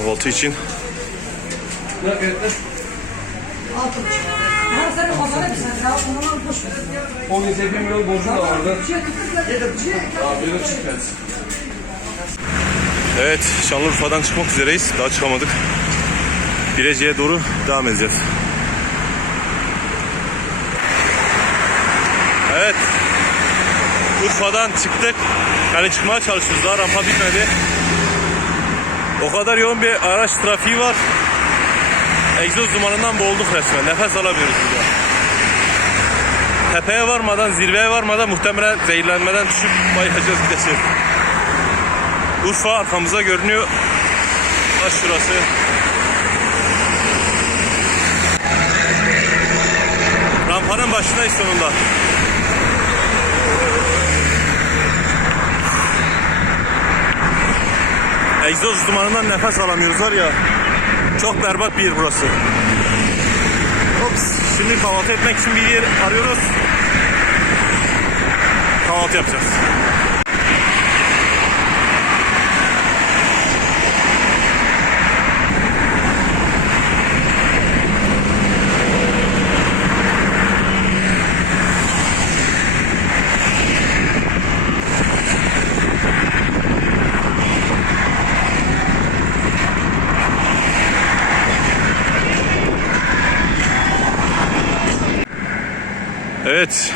Kahvaltı için. Ha sen kafana bir sen ya ondan boş ver. 18 milyon borcu da vardı. Abi yok çıkmaz. Evet Şanlıurfa'dan çıkmak üzereyiz. Daha çıkamadık. Bilecik'e doğru devam edeceğiz. Evet. Urfa'dan çıktık. Yani çıkmaya çalışıyoruz. Daha rampa bitmedi. O kadar yoğun bir araç trafiği var. Egzoz dumanından boğulduk resmen. Nefes alamıyoruz burada. Tepeye varmadan, zirveye varmadan muhtemelen zehirlenmeden düşüp bayılacağız gideceğiz. Urfa arkamıza görünüyor. Taş şurası. Rampanın başındayız sonunda. Egzoz dumanından nefes alamıyoruz var ya. Çok berbat bir yer burası. Ops. Şimdi kahvaltı etmek için bir yer arıyoruz. Kahvaltı yapacağız. Evet.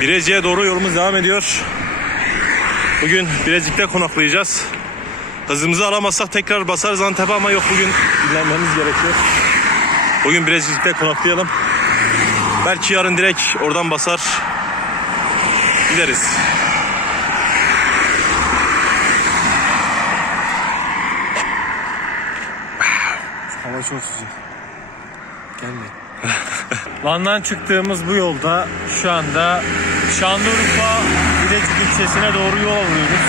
Bilecik'e doğru yolumuz devam ediyor. Bugün Bilecik'te konaklayacağız. Hızımızı alamazsak tekrar basarız Antep'e ama yok bugün dinlenmemiz gerekiyor. Bugün Bilecik'te konaklayalım. Belki yarın direkt oradan basar gideriz. Hava çok sıcak. Van'dan çıktığımız bu yolda şu anda Şanlıurfa Bilecik ilçesine doğru yol alıyoruz.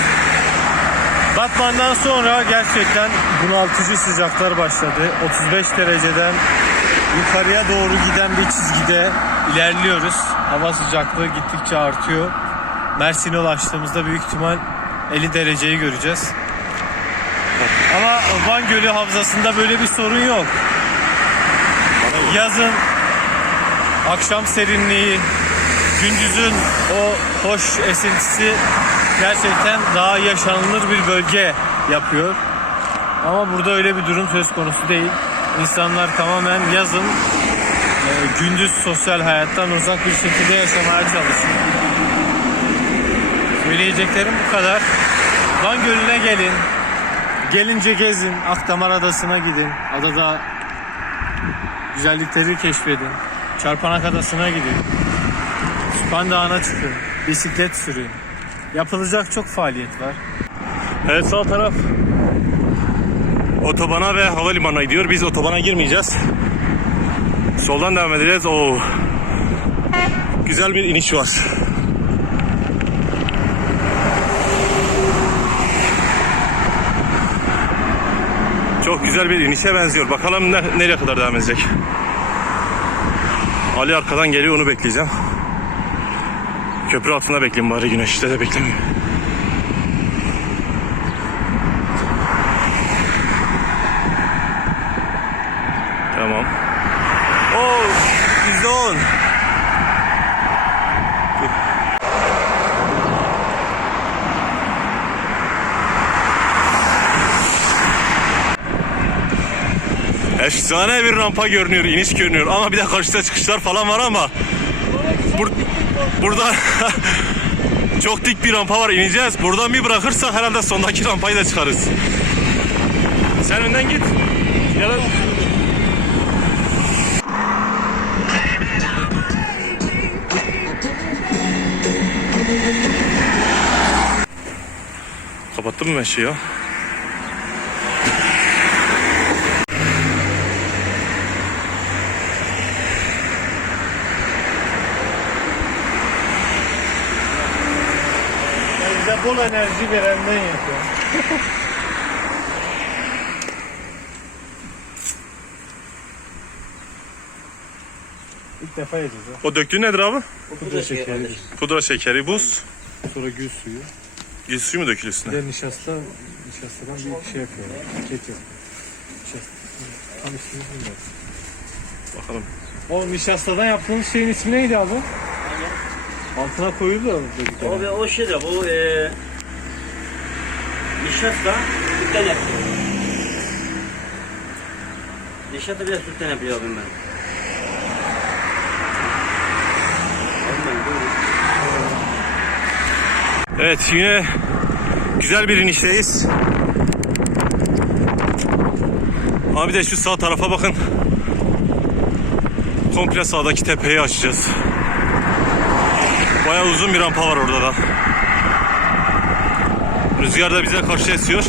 Batman'dan sonra gerçekten bunaltıcı sıcaklar başladı. 35 dereceden yukarıya doğru giden bir çizgide ilerliyoruz. Hava sıcaklığı gittikçe artıyor. Mersin'e ulaştığımızda büyük ihtimal 50 dereceyi göreceğiz. Ama Van Gölü Havzası'nda böyle bir sorun yok. Yazın akşam serinliği, gündüzün o hoş esintisi gerçekten daha yaşanılır bir bölge yapıyor. Ama burada öyle bir durum söz konusu değil. İnsanlar tamamen yazın e, gündüz sosyal hayattan uzak bir şekilde yaşamaya çalışıyor. Söyleyeceklerim bu kadar. Van Gölü'ne gelin. Gelince gezin. Akdamar Adası'na gidin. Adada güzellikleri keşfedin. Çarpanak Adası'na gidin. Süphan Dağı'na çıkın. Bisiklet sürün. Yapılacak çok faaliyet var. Evet sağ taraf otobana ve havalimanına gidiyor. Biz otobana girmeyeceğiz. Soldan devam edeceğiz. Oo. Güzel bir iniş var. Çok güzel bir inişe benziyor. Bakalım ne, nereye kadar devam edecek. Ali arkadan geliyor onu bekleyeceğim. Köprü altında bekleyeyim bari güneşte de beklemeyeyim. Tamam. Oo, yüzde on. Efsane bir rampa görünüyor, iniş görünüyor ama bir de karşıda çıkışlar falan var ama bur- burada çok dik bir rampa var ineceğiz. Buradan bir bırakırsak herhalde sondaki rampayı da çıkarız. Sen önden git. Ya da Kapattın mı meşeyi ya? Bize bol enerji verenden yapıyor. İlk defa yiyeceğiz ha. O döktüğün nedir abi? Pudra şekeri, Pudra şekeri, buz. sonra gül suyu. Bir suyu mu dökülüyor üstüne? Bir de nişasta, nişastadan bir şey yapıyorlar. Kek yapıyor. Nişasta. Tam ismini bilmiyorum. Bakalım. O nişastadan yaptığınız şeyin ismi neydi abi? Altına koyuldu da dedik. O, o şey de bu e, nişasta sütten yapıyor. Nişasta bile sütten yapıyor abim ben. Evet yine güzel bir inişteyiz. Ama bir de şu sağ tarafa bakın. Komple sağdaki tepeyi açacağız. Bayağı uzun bir rampa var orada da. Rüzgar da bize karşı esiyor.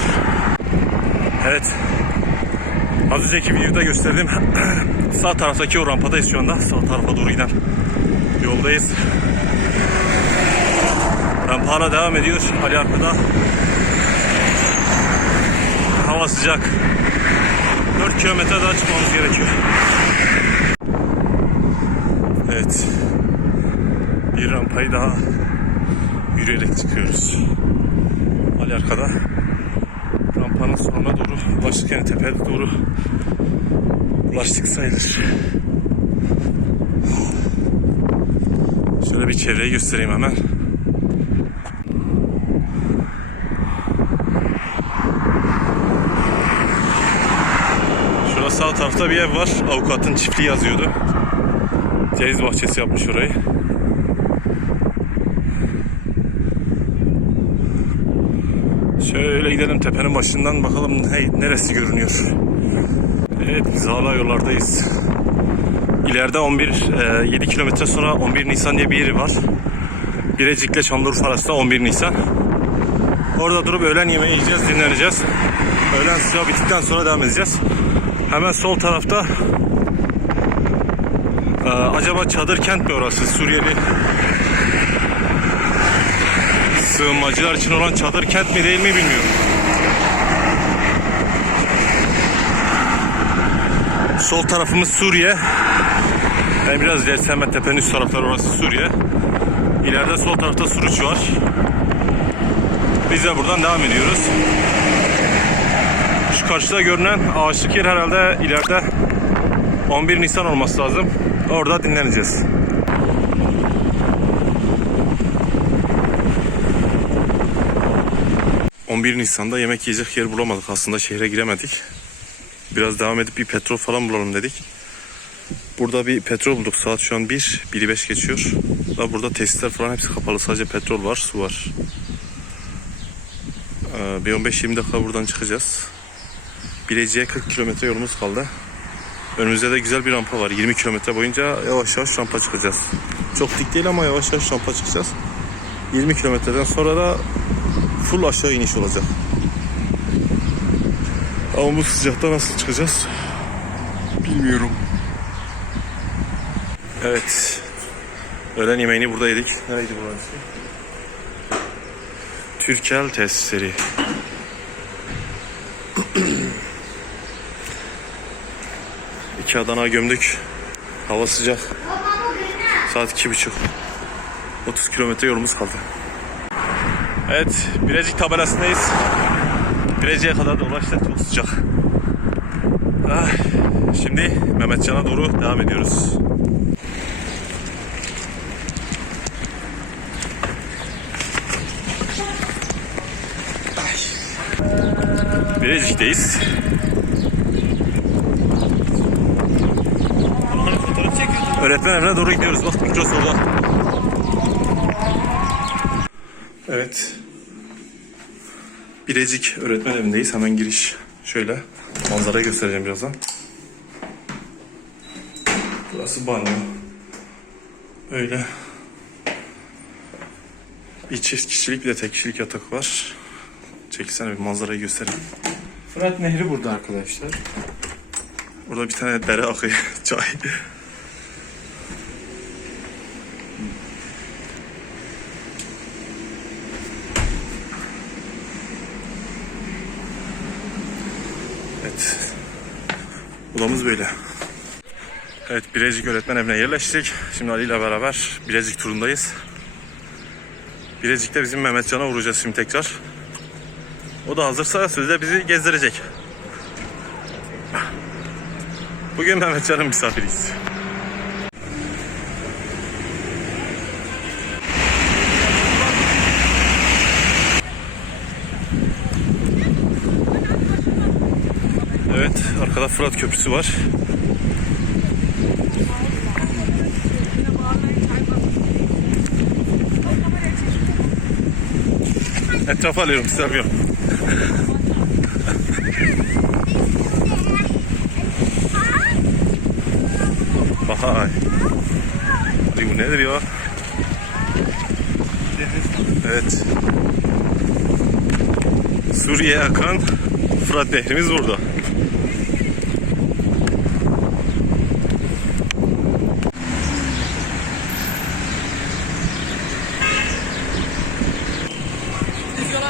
Evet. Az önceki videoda gösterdim. sağ taraftaki o rampadayız şu anda. Sağ tarafa doğru giden yoldayız. Rampa hala devam ediyor. Ali arkada. Hava sıcak. 4 kilometre daha çıkmamız gerekiyor. Evet. Bir rampayı daha yürüyerek çıkıyoruz. Ali arkada. Rampanın sonuna doğru ulaştık yani tepeye doğru ulaştık sayılır. Şöyle bir çevreyi göstereyim hemen. Şurada sağ tarafta bir ev var. Avukatın çiftliği yazıyordu. Ceviz bahçesi yapmış orayı. Şöyle gidelim tepenin başından bakalım hey, neresi görünüyor. Evet biz hala yollardayız. İleride 11, e, 7 kilometre sonra 11 Nisan diye bir yeri var. Birecik'le Şanlıurfa arasında 11 Nisan. Orada durup öğlen yemeği yiyeceğiz, dinleneceğiz. Öğlen sıcağı bittikten sonra devam edeceğiz. Hemen sol tarafta e, acaba çadır kent mi orası? Suriyeli sığınmacılar için olan çadır kent mi değil mi bilmiyorum. Sol tarafımız Suriye. Ben biraz ilerisi hemen tepenin üst tarafları orası Suriye. İleride sol tarafta Suruç var. Biz de buradan devam ediyoruz. Şu karşıda görünen ağaçlık yer herhalde ileride 11 Nisan olması lazım. Orada dinleneceğiz. ...11 Nisan'da yemek yiyecek yer bulamadık. Aslında şehre giremedik. Biraz devam edip bir petrol falan bulalım dedik. Burada bir petrol bulduk. Saat şu an 1, 1'i 5 geçiyor. Daha burada tesisler falan hepsi kapalı. Sadece petrol var, su var. Ee, bir 15-20 dakika buradan çıkacağız. Bilecik'e 40 kilometre yolumuz kaldı. Önümüzde de güzel bir rampa var. 20 kilometre boyunca yavaş yavaş rampa çıkacağız. Çok dik değil ama yavaş yavaş rampa çıkacağız. 20 kilometreden sonra da full aşağı iniş olacak. Ama bu sıcakta nasıl çıkacağız? Bilmiyorum. Evet. Öğlen yemeğini burada yedik. Nereydi burası? Türkel tesisleri. İki Adana gömdük. Hava sıcak. Saat iki buçuk. 30 kilometre yolumuz kaldı. Evet, Bilecik tabelasındayız. Bilecik'e kadar da ulaştık. Çok sıcak. Ah, şimdi Mehmetcan'a doğru devam ediyoruz. Bilecik'teyiz. Öğretmen evine doğru gidiyoruz. Bak mikros orada. Evet. Bilecik öğretmen evindeyiz. Hemen giriş şöyle. Manzarayı göstereceğim birazdan. Burası banyo. Öyle. Bir çift kişilik bir de tek kişilik yatak var. Çekilsene bir manzarayı göstereyim. Fırat Nehri burada arkadaşlar. Burada bir tane dere akıyor. Çay. Evet. Odamız böyle. Evet Bilecik öğretmen evine yerleştik. Şimdi Ali ile beraber Bilecik turundayız. Bilecik'te bizim Mehmetcan'a uğrayacağız şimdi tekrar. O da hazırsa sözde bizi gezdirecek. Bugün Mehmetcan'ın misafiriyiz. Fırat Köprüsü var. Etrafı alıyorum, istemiyorum. Vay. Ay, Bu nedir ya? Evet. Suriye akan Fırat Nehrimiz burada.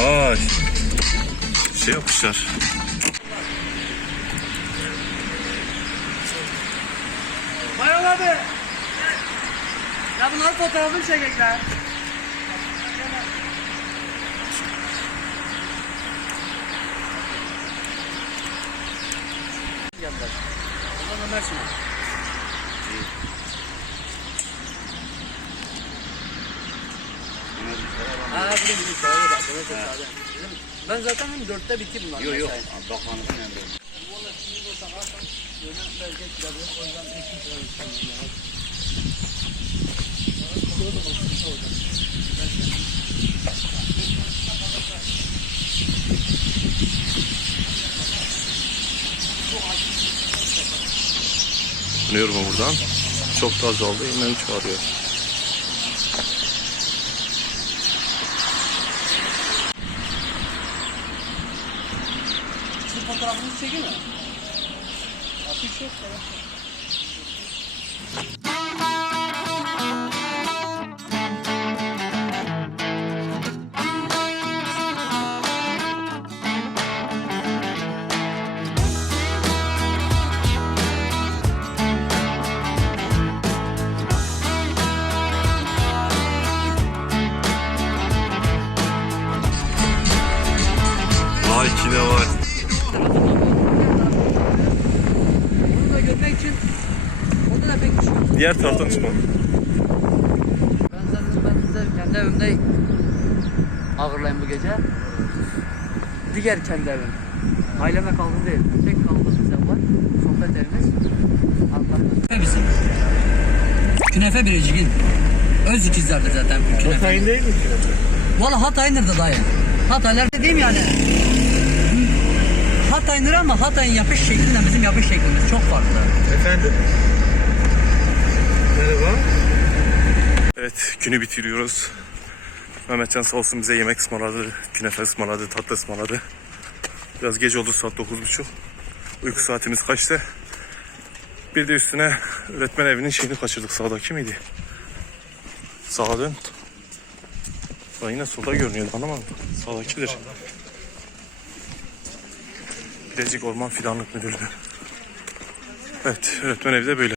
Ay. Şey yapmışlar. Bayram abi. Ya bunlar fotoğrafını çekecekler. Ha, bir bizim. Ben zaten hem dörtte bitiririm lan. Yok yok. Bakmanızın emri. Dönüyorum buradan. Çok da azaldı. Hemen çağırıyor. Afiş yok ya. Diğer taraftan çıkma. Ben zaten ben size kendi evimde ağırlayayım bu gece. Diğer kendi evim. Aileme kaldım değil. Tek kaldığımız ev var. Sohbet evimiz. Künefe bizim. Künefe biricigin. Öz ikizlerdi zaten künefe. Hatay'ın değil mi? Valla Hatay nerede dayı? Hataylar dediğim yani. Hatay nere ama Hatay'ın yapış şekliyle bizim yapış şeklimiz çok farklı. Efendim. Merhaba. Evet günü bitiriyoruz. Mehmetcan sağ olsun bize yemek ısmarladı. Künefe ısmarladı, tatlı ısmarladı. Biraz gece oldu saat 9.30. Uyku saatimiz kaçtı. Bir de üstüne öğretmen evinin şeyini kaçırdık. Sağdaki miydi? Sağa dön. Lan yine solda görünüyor anlamadım. Sağdakidir. Bilecik Orman Fidanlık Müdürlüğü. Evet öğretmen evi de böyle.